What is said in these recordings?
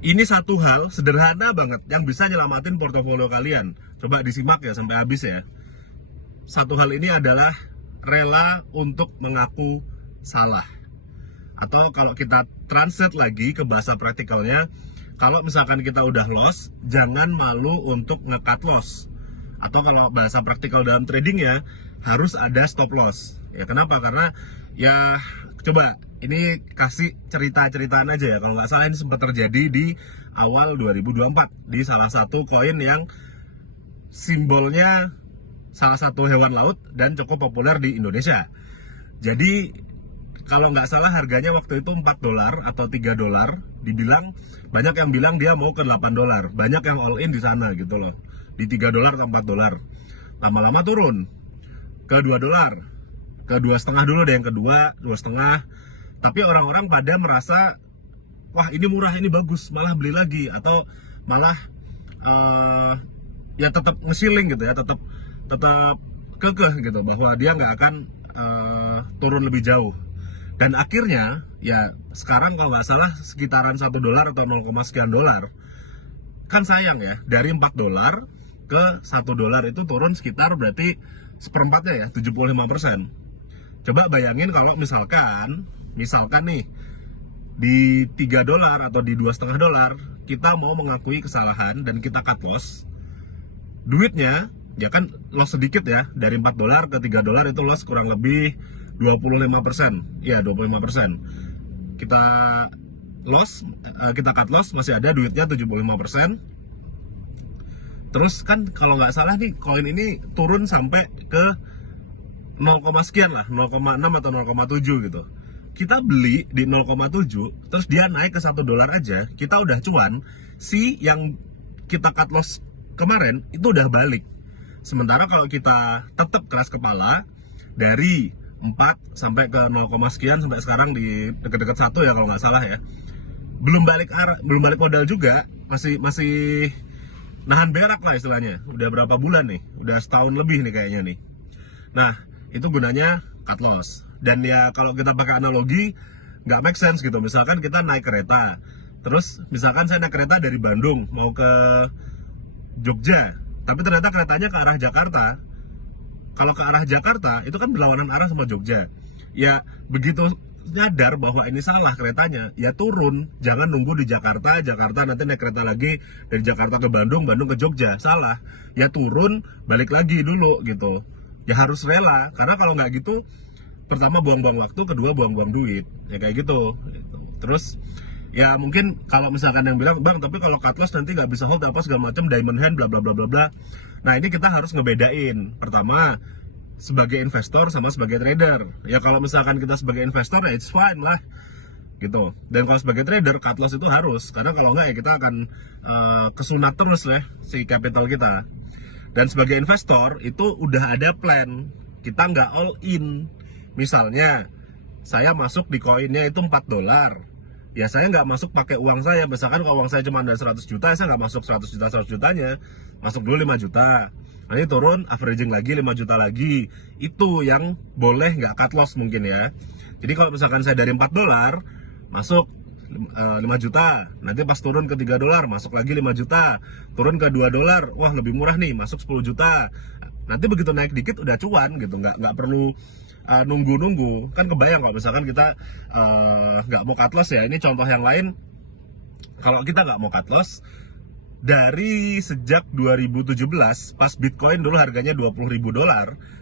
Ini satu hal sederhana banget yang bisa nyelamatin portofolio kalian. Coba disimak ya sampai habis ya. Satu hal ini adalah rela untuk mengaku salah. Atau kalau kita translate lagi ke bahasa praktikalnya, kalau misalkan kita udah loss, jangan malu untuk nge-cut loss. Atau kalau bahasa praktikal dalam trading ya, harus ada stop loss. Ya kenapa? Karena ya coba ini kasih cerita-ceritaan aja ya. Kalau nggak salah ini sempat terjadi di awal 2024 di salah satu koin yang simbolnya salah satu hewan laut dan cukup populer di Indonesia. Jadi kalau nggak salah harganya waktu itu $4 atau $3. Dibilang banyak yang bilang dia mau ke $8. Banyak yang all in di sana gitu loh. Di $3 atau $4. Lama-lama turun ke $2. Ke 2,5 dulu deh, yang kedua 2,5. Tapi orang-orang pada merasa wah ini murah, ini bagus, malah beli lagi. Atau malah ya tetap nge-shilling gitu ya, tetap kekeh gitu bahwa dia nggak akan turun lebih jauh. Dan akhirnya ya sekarang kalau nggak salah sekitaran $1 atau 0, sekian dolar. Kan sayang ya, dari $4 ke $1 itu turun sekitar berarti seperempatnya ya, 75%. Coba bayangin kalau misalkan nih di $3 atau di $2,5 kita mau mengakui kesalahan dan kita cut loss, duitnya ya kan loss sedikit ya, dari $4 ke $3 itu loss kurang lebih 25%. Ya 25%. Kita loss, kita cut loss masih ada duitnya 75%. Terus kan kalau nggak salah nih koin ini turun sampai ke 0, sekian lah, 0,6 atau 0,7 gitu. Kita beli di 0,7, terus dia naik ke $1 aja, kita udah cuan. Si yang kita cut loss kemarin itu udah balik. Sementara kalau kita tetap keras kepala dari 4 sampai ke 0, sekian sampai sekarang di dekat-dekat 1 ya kalau nggak salah ya. Belum balik modal juga, masih nahan berak lah istilahnya. Udah berapa bulan nih? Udah setahun lebih nih kayaknya nih. Nah, itu gunanya cut loss. Dan ya kalau kita pakai analogi nggak make sense gitu. Misalkan kita naik kereta, terus misalkan saya naik kereta dari Bandung mau ke Jogja, tapi ternyata keretanya ke arah Jakarta. Kalau ke arah Jakarta itu kan berlawanan arah sama Jogja. Ya begitu nyadar bahwa ini salah keretanya, ya turun. Jangan nunggu di Jakarta nanti naik kereta lagi dari Jakarta ke Bandung ke Jogja, salah. Ya turun, balik lagi dulu gitu. Ya harus rela, karena kalau nggak gitu, pertama buang-buang waktu, kedua buang-buang duit. Ya kayak gitu. Terus ya mungkin kalau misalkan yang bilang, bang tapi kalau cut loss nanti nggak bisa hold apa segala macam, diamond hand bla bla bla bla bla. Nah ini kita harus ngebedain. Pertama, sebagai investor sama sebagai trader. Ya kalau misalkan kita sebagai investor ya it's fine lah gitu. Dan kalau sebagai trader cut loss itu harus, karena kalau nggak ya kita akan kesunat terus ya si capital kita. Dan sebagai investor itu udah ada plan, kita nggak all in. Misalnya saya masuk di koinnya itu $4, ya saya nggak masuk pakai uang saya. Misalkan kalau uang saya cuma ada 100 juta, saya nggak masuk 100 jutanya, masuk dulu 5 juta, nanti turun averaging lagi 5 juta lagi. Itu yang boleh nggak cut loss mungkin ya. Jadi kalau misalkan saya dari $4 masuk 5 juta, nanti pas turun ke $3 masuk lagi 5 juta, turun ke $2, wah lebih murah nih, masuk 10 juta. Nanti begitu naik dikit udah cuan gitu, nggak perlu nunggu-nunggu. Kan kebayang kalau misalkan kita nggak mau cut loss ya. Ini contoh yang lain. Kalau kita nggak mau cut loss dari sejak 2017 pas Bitcoin dulu harganya $20.000,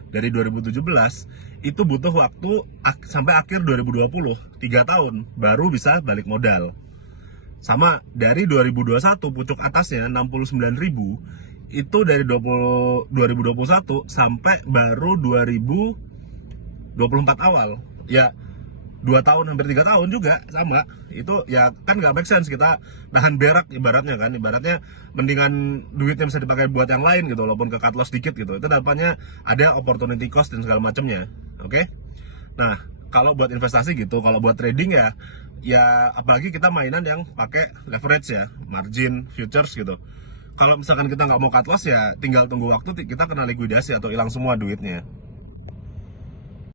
dari 2017 itu butuh waktu sampai akhir 2020, 3 tahun baru bisa balik modal. Sama dari 2021 pucuk atasnya 69.000 itu dari 2021 sampai baru 2024 awal. Ya 2 tahun, hampir 3 tahun juga sama. Itu ya kan nggak make sense kita nahan berak ibaratnya kan. Ibaratnya mendingan duitnya bisa dipakai buat yang lain gitu, walaupun ke cut loss dikit gitu. Itu dampaknya ada opportunity cost dan segala macamnya. Oke? Nah, kalau buat investasi gitu, kalau buat trading ya apalagi kita mainan yang pakai leverage ya, margin, futures gitu. Kalau misalkan kita nggak mau cut loss ya tinggal tunggu waktu kita kena likuidasi atau hilang semua duitnya.